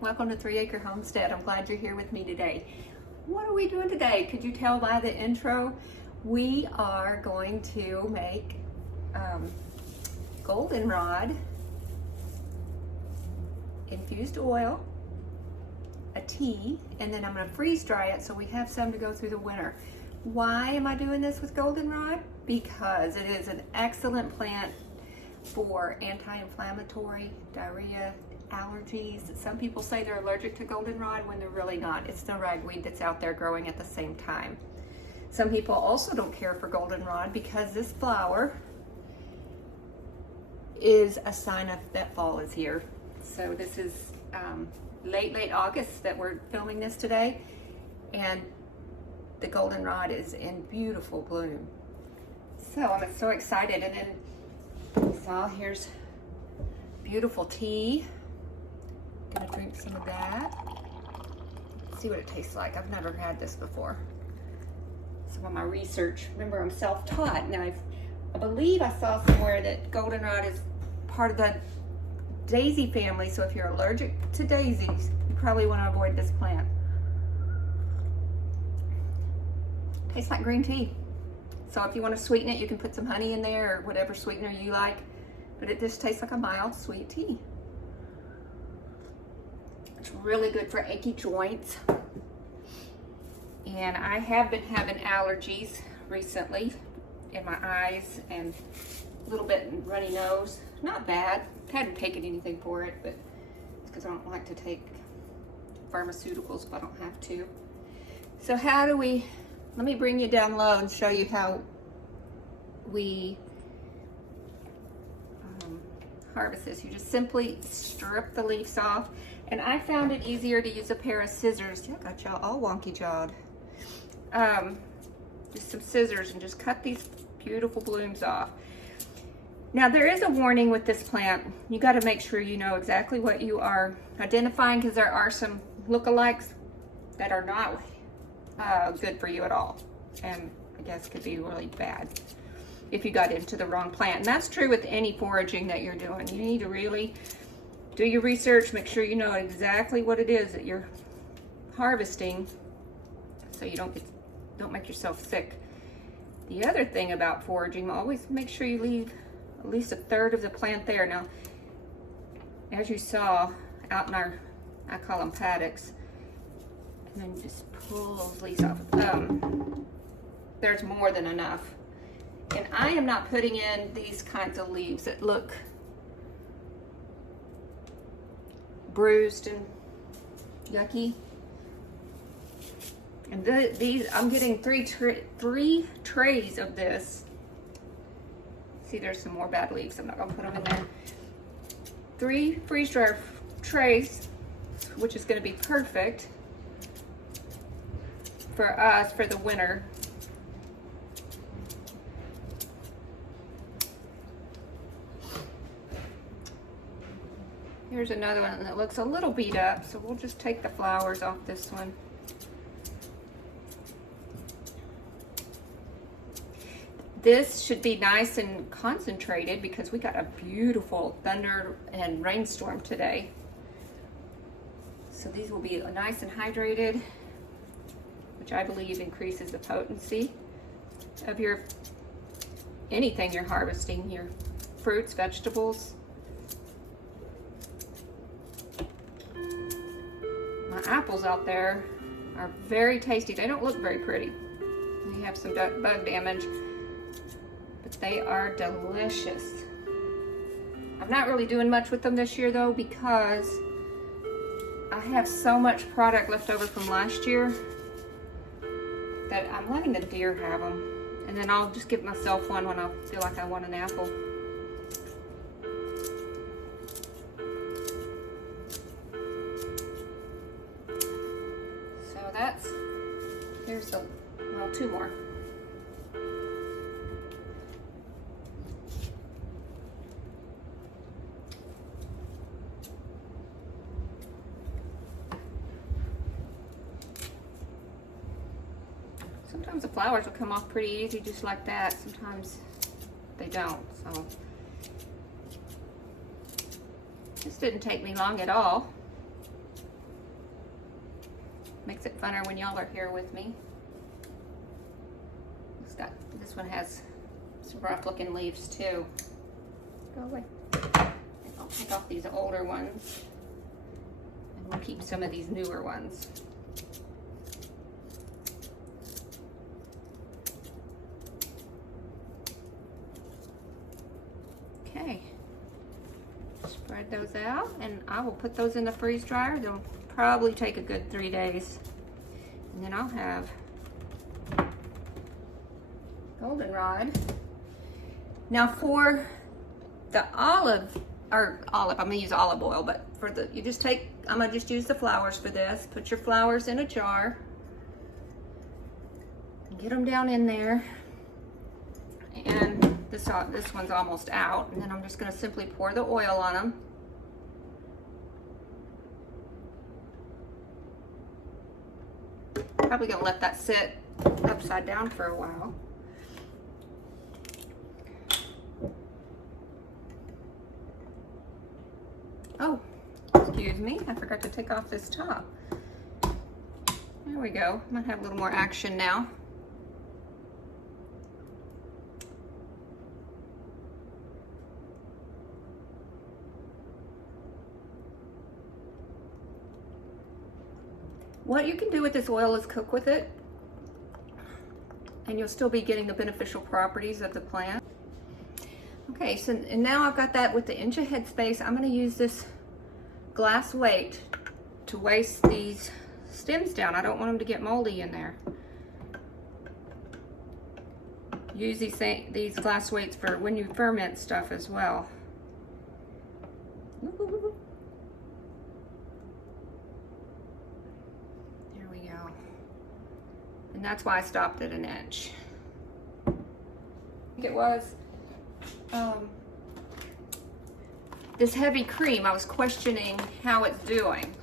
Welcome to 3 Acre Homestead. I'm glad you're here with me today. What are we doing today? Could you tell by the intro? We are going to make goldenrod infused oil, a tea, and then I'm going to freeze dry it so we have some to go through the winter. Why am I doing this with goldenrod? Because it is an excellent plant for anti-inflammatory, diarrhea, allergies. Some people say they're allergic to goldenrod when they're really not. It's the ragweed that's out there growing at the same time. Some people also don't care for goldenrod because this flower is a sign of that fall is here. So this is late August that we're filming this today, and the goldenrod is in beautiful bloom. So I'm so excited. And then here's beautiful tea. Gonna drink some of that. See what it tastes like. I've never had this before. Some of my research. Remember, I'm self-taught. Now, I believe I saw somewhere that goldenrod is part of the daisy family. So if you're allergic to daisies, you probably want to avoid this plant. Tastes like green tea. So if you want to sweeten it, you can put some honey in there or whatever sweetener you like. But it just tastes like a mild, sweet tea. It's really good for achy joints. And I have been having allergies recently in my eyes and a little bit in runny nose. Not bad. Hadn't taken anything for it, but it's because I don't like to take pharmaceuticals if I don't have to. So let me bring you down low and show you how we harvest this. You just simply strip the leaves off, and I found it easier to use a pair of scissors. Yeah, I got y'all all wonky jawed. Just some scissors and just cut these beautiful blooms off. Now there is a warning with this plant. You got to make sure you know exactly what you are identifying, because there are some lookalikes that are not good for you at all, and I guess could be really bad if you got into the wrong plant. And that's true with any foraging that you're doing. You need to really do your research, make sure you know exactly what it is that you're harvesting so you don't make yourself sick. The other thing about foraging, always make sure you leave at least a third of the plant there. Now, as you saw out in our, I call them paddocks, and then just pull those leaves off. There's more than enough. And I am not putting in these kinds of leaves that look bruised and yucky. And these, I'm getting three trays of this. See, there's some more bad leaves. I'm not gonna put them in there. 3 freeze dryer trays, which is gonna be perfect for us for the winter. Here's another one that looks a little beat up, so we'll just take the flowers off this one. This should be nice and concentrated because we got a beautiful thunder and rainstorm today. So these will be nice and hydrated, which I believe increases the potency of your anything you're harvesting, your fruits, vegetables. My apples out there are very tasty. They don't look very pretty. They have some bug damage, but they are delicious. I'm not really doing much with them this year though, because I have so much product left over from last year that I'm letting the deer have them. And then I'll just give myself one when I feel like I want an apple. So that's, here's the, well, 2 more. Sometimes the flowers will come off pretty easy just like that. Sometimes they don't, so. This didn't take me long at all. Makes it funner when y'all are here with me. This one has some rough looking leaves too. Go away. I'll take off these older ones and we'll keep some of these newer ones. Okay, spread those out and I will put those in the freeze dryer. They'll probably take a good 3 days. And then I'll have goldenrod. Now for the I'm gonna use olive oil, but for the, I'm gonna just use the flowers for this. Put your flowers in a jar. Get them down in there. And this one's almost out. And then I'm just gonna simply pour the oil on them. Probably gonna let that sit upside down for a while. Oh, excuse me, I forgot to take off this top. There we go. Might have a little more action now. What you can do with this oil is cook with it, and you'll still be getting the beneficial properties of the plant. Okay, so and now I've got that with the inch of headspace. I'm going to use this glass weight to waste these stems down. I don't want them to get moldy in there. Use these glass weights for when you ferment stuff as well. There we go. And that's why I stopped at 1 inch. I think it was this heavy cream. I was questioning how it's doing.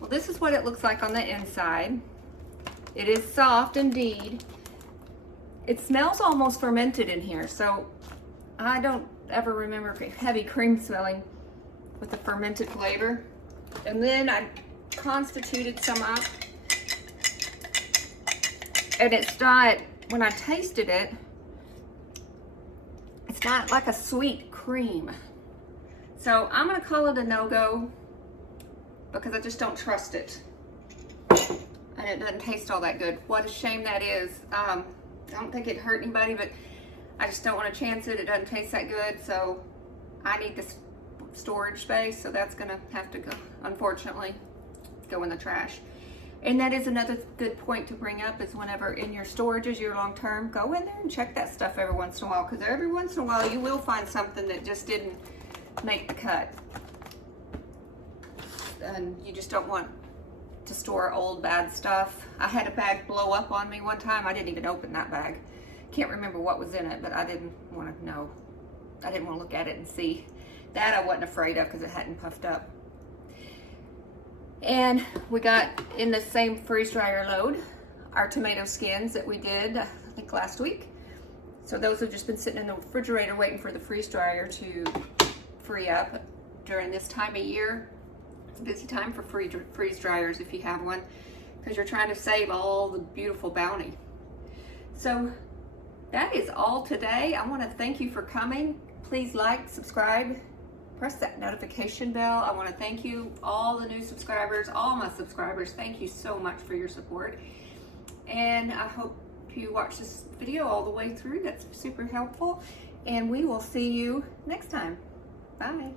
Well, this is what it looks like on the inside. It is soft indeed. It smells almost fermented in here, so I don't ever remember heavy cream smelling with the fermented flavor. And then I constituted some up, and it's not, when I tasted it, it's not like a sweet cream. So I'm gonna call it a no-go because I just don't trust it. And it doesn't taste all that good. What a shame that is. I don't think it hurt anybody, but I just don't want to chance it. It doesn't taste that good, so I need this storage space, so that's gonna have to go, unfortunately, go in the trash. And that is another good point to bring up, is whenever in your storages, your long-term, go in there and check that stuff every once in a while, because every once in a while you will find something that just didn't make the cut. And you just don't want to store old bad stuff. I had a bag blow up on me one time. I didn't even open that bag. Can't remember what was in it, but I didn't want to know. I didn't want to look at it and see. That I wasn't afraid of because it hadn't puffed up. And we got in the same freeze dryer load our tomato skins that we did, I think last week. So those have just been sitting in the refrigerator waiting for the freeze dryer to free up during this time of year. It's a busy time for freeze dryers if you have one, because you're trying to save all the beautiful bounty. So that is all today. I want to thank you for coming. Please like, subscribe, press that notification bell. I want to thank you, all the new subscribers, all my subscribers. Thank you so much for your support. And I hope you watch this video all the way through. That's super helpful. And we will see you next time. Bye.